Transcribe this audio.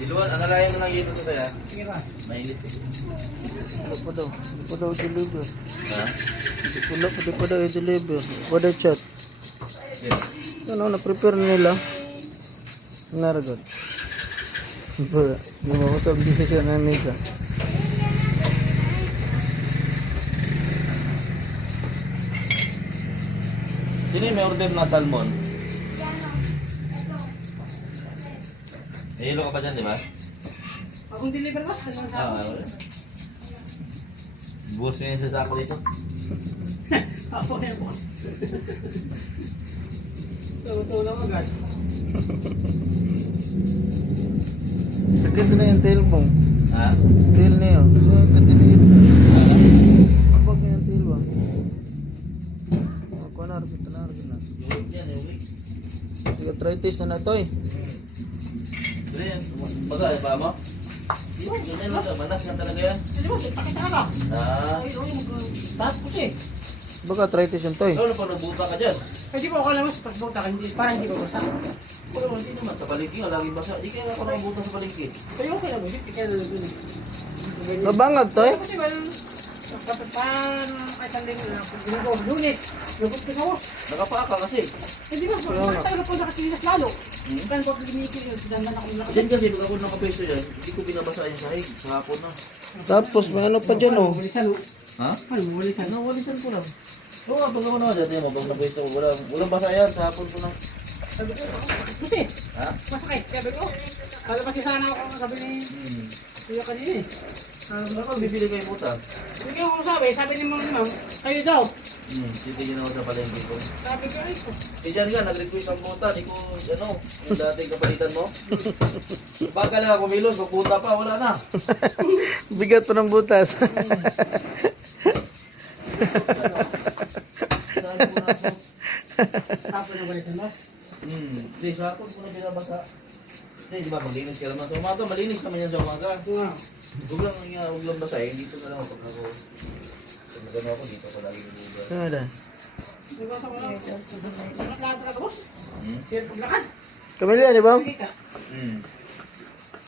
Siluan, ang nalayan mo lang dito sa kaya. Sige ba? Mainit. Ano pa daw? Ano pa daw i-deliver? Ha? Wala pa daw i-deliver. What a chat. Yan. Ano, na-prepare nila. Naragod. Hindi mo ito ang decision na nila. Sino yung may order na salmon? Hilo ka pa dyan, di ba? Akong deliver ba? Sa mga Ah, wala. Buhos nyo yung sasako dito. Ako na boss. Tulo lang agad. Sakit na yung tail mo. Ha? Tail na yun. Gusto yung katiliin. Ha? Kapag na yung tail mo. Ako na, argit na. Yung week yan, yung week. Arthritis na na ito eh. Dili yan. Baga, ba mo? Ganyan lang, manas nga talaga yan. Sige boss, pakita ka ba? Ah. Ay, taas ko siya eh. Baka arthritis yung to eh. Ikaw na pa nagbuta ka dyan. Pwede po ako lang mas pagbuta ka, parang hindi ba basa? Wala naman, hindi naman. Sa palengke, ang laging basa. Di kaya ako nagbuta sa palengke. Kaya okay lang, hindi kaya nalagyan eh. Mabangag to eh. Kasi well, pan ay tanding na ginagawa Lunes, lubot ka mo. Nakapaa ka kasi. Hindi ba talaga po nakatilinas lalo. Kan ko ginikil yun, dandan ako lang. Diyan kasi, pag ako nakapeso yan, hindi ko binabasa yung sahig. Sa hapon na. Tapos may ano pa dyan oh. Walisan. Ha? Ano, walisan. Ano, walisan ko lang. Oo nga, pag ako na dyan, pag napeso ko, walang basa yan. Sa hapon ko na. Sabi ko, kasi, Ha? masakit. Sabi ko, kalabas sana ako sabi ni Kuya kanina eh. Ako, bibili kayo puta. Hindi ko sabi ni ma'am, kayo daw. Titigyan ako sa palengke ko. Sabi ko, ay ko. Eh, dyan nga, nag-request ang puta. Di ko, ano, yung dating kapalitan mo. Baka lang ako milos, kung puta pa, wala na. Bigat pa ng butas. Sabi ko na ako. Tapos na walisan mo. Hindi, sa hapon ko na binabasa. Hindi, di ba, malinis ka naman sa umaga. Malinis naman yan sa umaga. Huwag lang basahin. Dito na lang ako. Pag nagano ako, dito ako lagi nabuga. Ano na? Di ba sa wala? Lakad talaga boss? Kaya paglakad. Kamili yan, di ba? Sige ka.